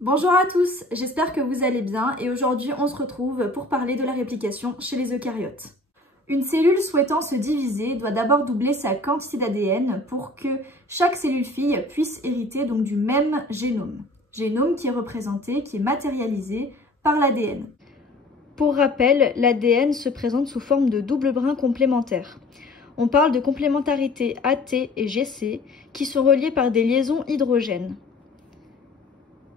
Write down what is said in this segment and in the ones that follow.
Bonjour à tous, j'espère que vous allez bien et aujourd'hui on se retrouve pour parler de la réplication chez les eucaryotes. Une cellule souhaitant se diviser doit d'abord doubler sa quantité d'ADN pour que chaque cellule fille puisse hériter donc du même génome. Génome qui est représenté, qui est matérialisé par l'ADN. Pour rappel, l'ADN se présente sous forme de double brin complémentaire. On parle de complémentarité AT et GC qui sont reliées par des liaisons hydrogènes.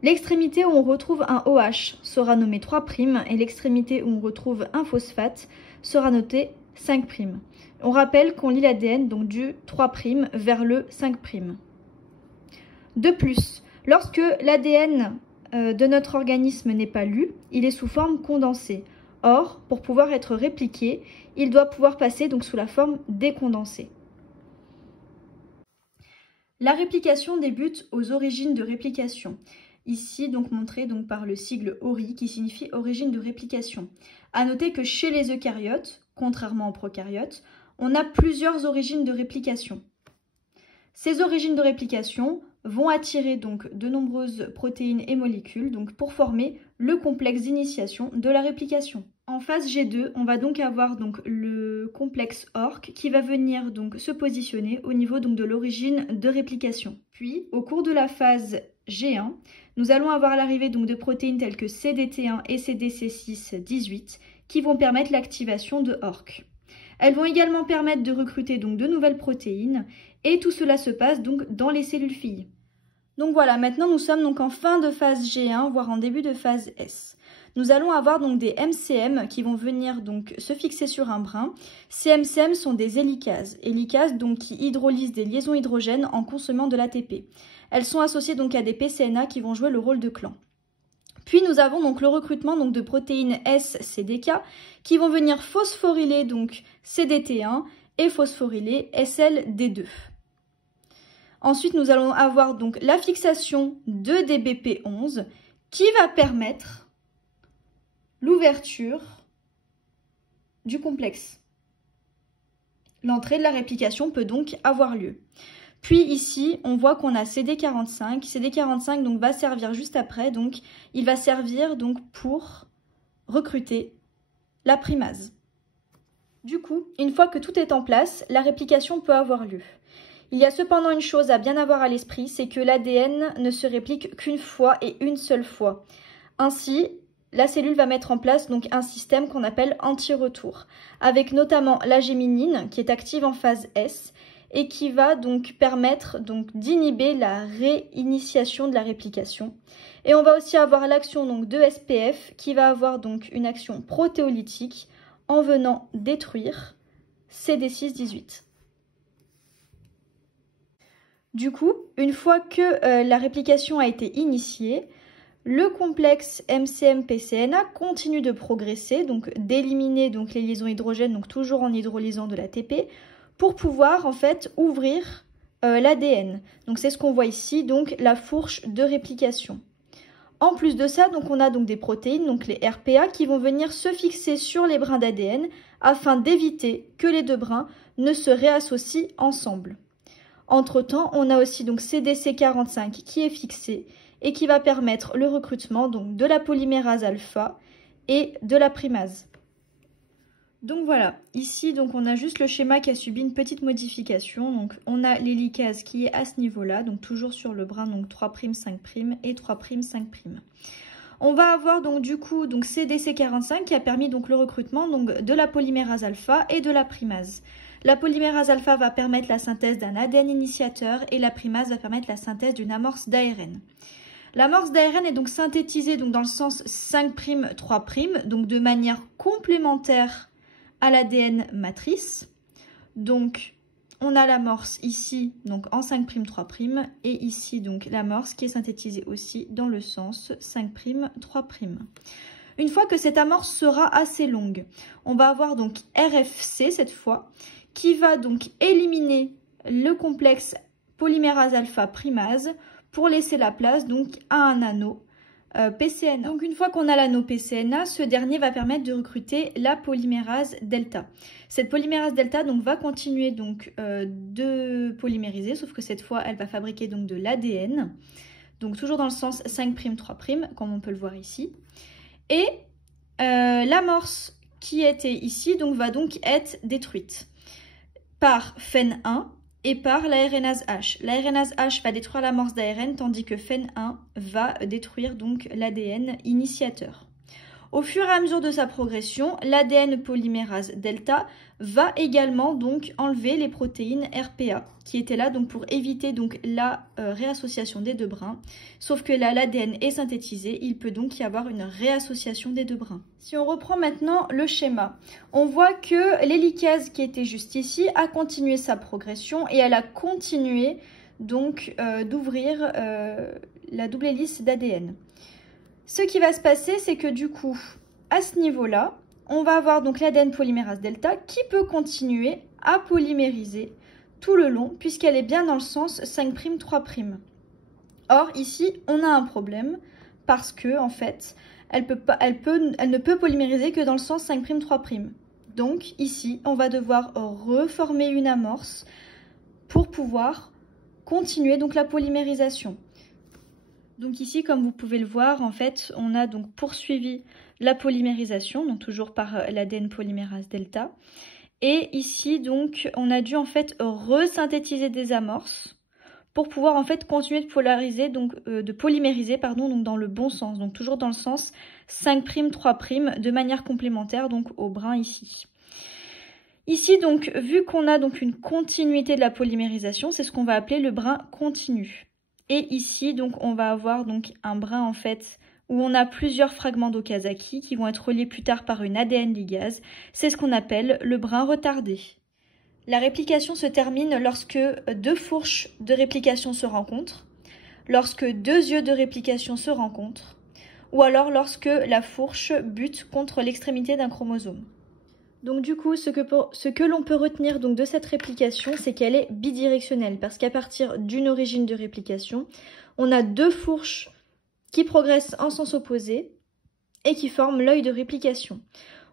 L'extrémité où on retrouve un OH sera nommée 3' et l'extrémité où on retrouve un phosphate sera notée 5'. On rappelle qu'on lit l'ADN donc du 3' vers le 5'. De plus, lorsque l'ADN de notre organisme n'est pas lu, il est sous forme condensée. Or, pour pouvoir être répliqué, il doit pouvoir passer donc sous la forme décondensée. La réplication débute aux origines de réplication. Ici, donc montré donc, par le sigle ORI qui signifie origine de réplication. À noter que chez les eucaryotes, contrairement aux prokaryotes, on a plusieurs origines de réplication. Ces origines de réplication vont attirer donc de nombreuses protéines et molécules donc, pour former le complexe d'initiation de la réplication. En phase G2, on va donc avoir donc, le complexe ORC qui va venir donc, se positionner au niveau donc, de l'origine de réplication. Puis, au cours de la phase G1, nous allons avoir l'arrivée de protéines telles que CDT1 et CDC6-18 qui vont permettre l'activation de ORC. Elles vont également permettre de recruter donc de nouvelles protéines et tout cela se passe donc dans les cellules filles. Donc voilà, maintenant nous sommes donc en fin de phase G1, voire en début de phase S. Nous allons avoir donc des MCM qui vont venir donc se fixer sur un brin. Ces MCM sont des hélicases donc qui hydrolysent des liaisons hydrogènes en consommant de l'ATP. Elles sont associées donc à des PCNA qui vont jouer le rôle de clan. Puis nous avons donc le recrutement donc de protéines S-CDK qui vont venir phosphoryler donc CDT1 et phosphoryler SLD2. Ensuite, nous allons avoir donc la fixation de DBP11 qui va permettre l'ouverture du complexe. L'entrée de la réplication peut donc avoir lieu. Puis ici, on voit qu'on a CD45. CD45 donc, va servir juste après. Donc, il va servir donc, pour recruter la primase. Du coup, une fois que tout est en place, la réplication peut avoir lieu. Il y a cependant une chose à bien avoir à l'esprit, c'est que l'ADN ne se réplique qu'une fois et une seule fois. Ainsi, la cellule va mettre en place donc, un système qu'on appelle anti-retour, avec notamment la géminine qui est active en phase S, et qui va donc permettre d'inhiber la réinitiation de la réplication. Et on va aussi avoir l'action de SPF qui va avoir donc une action protéolytique en venant détruire CD6-18. Du coup, une fois que la réplication a été initiée, le complexe MCM-PCNA continue de progresser, donc d'éliminer les liaisons hydrogènes, donc toujours en hydrolysant de l'ATP, pour pouvoir en fait ouvrir l'ADN. Donc c'est ce qu'on voit ici, donc la fourche de réplication. En plus de ça, donc on a donc des protéines, donc les RPA, qui vont venir se fixer sur les brins d'ADN afin d'éviter que les deux brins ne se réassocient ensemble. Entre-temps, on a aussi donc CDC45 qui est fixé et qui va permettre le recrutement donc de la polymérase alpha et de la primase. Donc voilà, ici donc on a juste le schéma qui a subi une petite modification. Donc on a l'hélicase qui est à ce niveau-là, donc toujours sur le brin donc 3', 5' et 3', 5'. On va avoir donc du coup donc CDC45 qui a permis donc le recrutement donc de la polymérase alpha et de la primase. La polymérase alpha va permettre la synthèse d'un ADN initiateur et la primase va permettre la synthèse d'une amorce d'ARN. L'amorce d'ARN est donc synthétisée donc dans le sens 5', 3', donc de manière complémentaire à l'ADN matrice. Donc on a l'amorce ici donc en 5', 3', et ici donc l'amorce qui est synthétisée aussi dans le sens 5', 3'. Une fois que cette amorce sera assez longue, on va avoir donc RFC cette fois, qui va donc éliminer le complexe polymérase alpha primase pour laisser la place donc à un anneau PCNA. Donc une fois qu'on a l'anneau PCNA, ce dernier va permettre de recruter la polymérase delta. Cette polymérase delta donc va continuer donc de polymériser, sauf que cette fois elle va fabriquer donc de l'ADN. donc toujours dans le sens 5', 3', comme on peut le voir ici. Et l'amorce qui était ici va donc être détruite par Phen1 et par l'ARNase H. L'ARNase H va détruire l'amorce d'ARN tandis que Phen1 va détruire donc l'ADN initiateur. Au fur et à mesure de sa progression, l'ADN polymérase delta va également donc enlever les protéines RPA qui étaient là donc pour éviter donc la réassociation des deux brins. Sauf que là, l'ADN est synthétisé, il peut donc y avoir une réassociation des deux brins. Si on reprend maintenant le schéma, on voit que l'hélicase qui était juste ici a continué sa progression et elle a continué donc d'ouvrir la double hélice d'ADN. Ce qui va se passer, c'est que du coup, à ce niveau-là, on va avoir donc l'ADN polymérase delta qui peut continuer à polymériser tout le long puisqu'elle est bien dans le sens 5', 3'. Or, ici, on a un problème parce que, en fait, elle ne peut polymériser que dans le sens 5', 3'. Donc, ici, on va devoir reformer une amorce pour pouvoir continuer donc la polymérisation. Donc ici, comme vous pouvez le voir, en fait, on a donc poursuivi la polymérisation, donc toujours par l'ADN polymérase delta. Et ici, donc, on a dû en fait resynthétiser des amorces pour pouvoir en fait continuer de polymériser, donc dans le bon sens, donc toujours dans le sens 5', 3', de manière complémentaire, donc au brin ici. Ici, donc, vu qu'on a donc une continuité de la polymérisation, c'est ce qu'on va appeler le brin continu. Et ici, donc, on va avoir donc un brin en fait où on a plusieurs fragments d'Okazaki qui vont être reliés plus tard par une ADN ligase. C'est ce qu'on appelle le brin retardé. La réplication se termine lorsque deux fourches de réplication se rencontrent, lorsque deux yeux de réplication se rencontrent, ou alors lorsque la fourche bute contre l'extrémité d'un chromosome. Donc du coup, ce que l'on peut retenir donc de cette réplication, c'est qu'elle est bidirectionnelle, parce qu'à partir d'une origine de réplication, on a deux fourches qui progressent en sens opposé et qui forment l'œil de réplication.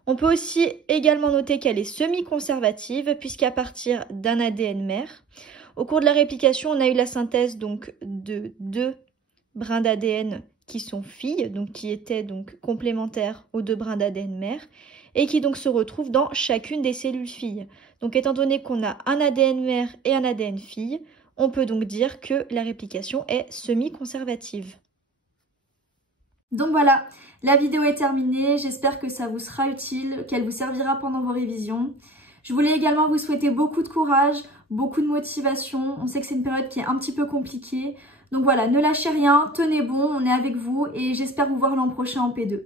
On peut aussi également noter qu'elle est semi-conservative, puisqu'à partir d'un ADN mère, au cours de la réplication, on a eu la synthèse donc de deux brins d'ADN qui sont filles, donc qui étaient donc complémentaires aux deux brins d'ADN mère, et qui donc se retrouvent dans chacune des cellules filles. Donc étant donné qu'on a un ADN mère et un ADN fille, on peut donc dire que la réplication est semi-conservative. Donc voilà, la vidéo est terminée, j'espère que ça vous sera utile, qu'elle vous servira pendant vos révisions. Je voulais également vous souhaiter beaucoup de courage, beaucoup de motivation, on sait que c'est une période qui est un petit peu compliquée. Donc voilà, ne lâchez rien, tenez bon, on est avec vous et j'espère vous voir l'an prochain en P2.